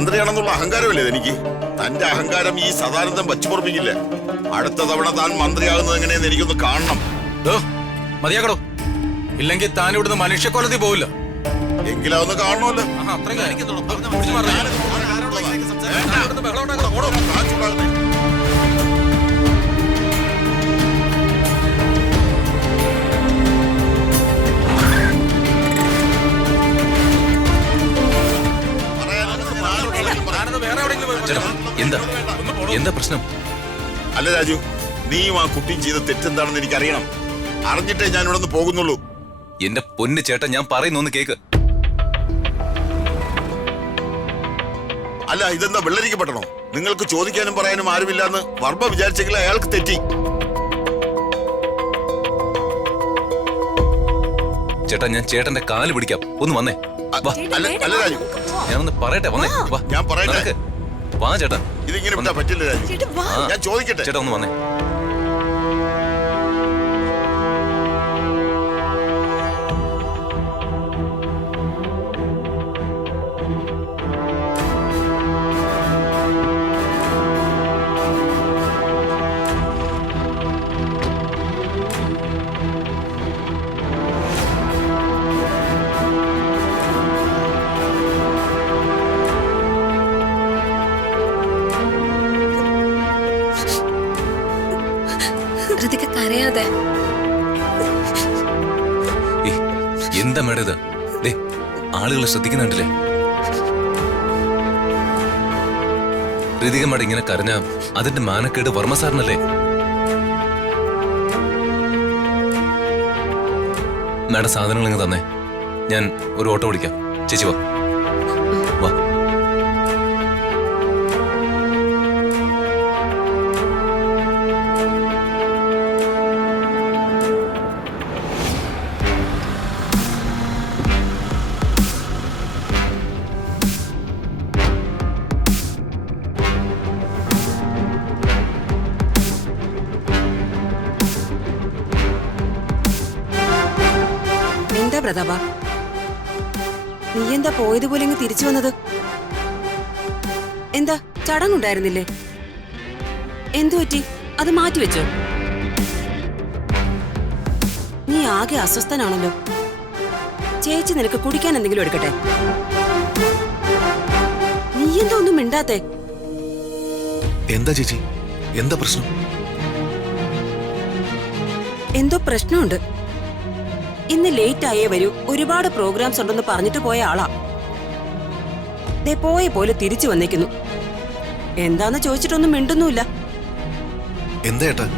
മന്ത്രിയാണെന്നുള്ള അഹങ്കാരമല്ലേ എനിക്ക്? തന്റെ അഹങ്കാരം ഈ സദാനന്ദം വച്ചുപുറപ്പിക്കില്ല. അടുത്ത തവണ താൻ മന്ത്രിയാകുന്നത് എങ്ങനെയെന്ന് എനിക്കൊന്ന് കാണണം. മതിയാക്കടോ, ഇല്ലെങ്കിൽ താൻ ഇവിടുന്ന് മനുഷ്യക്കൊലത്തി പോവില്ല. എങ്കിലും അതൊന്ന് കാണണമല്ലോ. എന്താ പ്രശ്നം? അല്ല രാജു, നീയും ആ കുട്ടിയും ചെയ്ത തെറ്റെന്താണെന്ന് എനിക്കറിയണം. അറിഞ്ഞിട്ടേ ഞാൻ ഇവിടെ നിന്ന് പോകുന്നുള്ളൂ. എന്റെ പൊന്ന് ചേട്ടാ, ഞാൻ പറയുന്നൊന്ന് കേക്ക്. അല്ല, ഇതെന്താ വെള്ളരിക്കപ്പെട്ടണോ? നിങ്ങൾക്ക് ചോദിക്കാനും പറയാനും ആരുമില്ലാന്ന് വർമ്മ വിചാരിച്ചെങ്കിൽ അയാൾക്ക് തെറ്റി. ചേട്ടാ, ഞാൻ ചേട്ടന്റെ കാല് പിടിക്കാം, ഒന്ന് വന്നേ. അല്ല രാജു, ഞാനൊന്ന് പറയട്ടെ, വന്നേ. ഞാൻ പറയട്ടെ. വാ ചേട്ടാ. ഇതിങ്ങനെ വിട്ടാ പറ്റില്ല രാജു. ഞാൻ ചോദിക്കട്ടെ. ചേട്ടാ ഒന്ന് വന്നേ. കരയാതെ. എന്താ മേഡം ഇത്? ആളുകൾ ശ്രദ്ധിക്കുന്നുണ്ടല്ലേ? ഋതിക മേഡം ഇങ്ങനെ കരഞ്ഞ അതിന്റെ മാനക്കേട് വർമ്മ സാറിനല്ലേ? മേഡം സാധനങ്ങൾ ഇങ്ങ് തന്നെ, ഞാൻ ഒരു ഓട്ടോ ഓടിക്കാം. ചേച്ചി വാ വാ. പ്രതാപ, നീ എന്താ പോയതുപോലെ ഇങ്ങ് തിരിച്ചു വന്നത്? എന്താ ചടങ്ങുണ്ടായിരുന്നില്ലേ? എന്തു പറ്റി? അത് മാറ്റിവെച്ചോ? നീ ആകെ അസ്വസ്ഥനാണല്ലോ. ചേച്ചി നിനക്ക് കുടിക്കാൻ എന്തെങ്കിലും എടുക്കട്ടെ? നീ എന്താ ഒന്നും മിണ്ടാത്തെ? എന്താ ചേച്ചി, എന്താ പ്രശ്നം? എന്തോ പ്രശ്നമുണ്ട്. ഇന്ന് ലേറ്റ് ആയേ വരൂ, ഒരുപാട് പ്രോഗ്രാംസ് ഉണ്ടെന്ന് പറഞ്ഞിട്ട് പോയ ആളാ. ദേ പോയ പോലെ തിരിച്ചു വന്നേക്കുന്നു. എന്താന്ന് ചോദിച്ചിട്ടൊന്നും മിണ്ടുന്നുമില്ല. എന്താ ഏട്ടാ?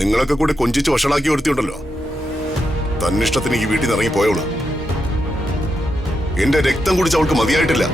നിങ്ങളൊക്കെ കൂടി കൊഞ്ചിച്ച് വഷളാക്കി കൊടുത്തിട്ടുണ്ടല്ലോ. തന്നിഷ്ടത്തിന് ഈ വീട്ടിൽ നിന്ന് ഇറങ്ങി പോയോളൂ. എന്റെ രക്തം കുടിച്ച് അവൾക്ക് മതിയായിട്ടില്ല.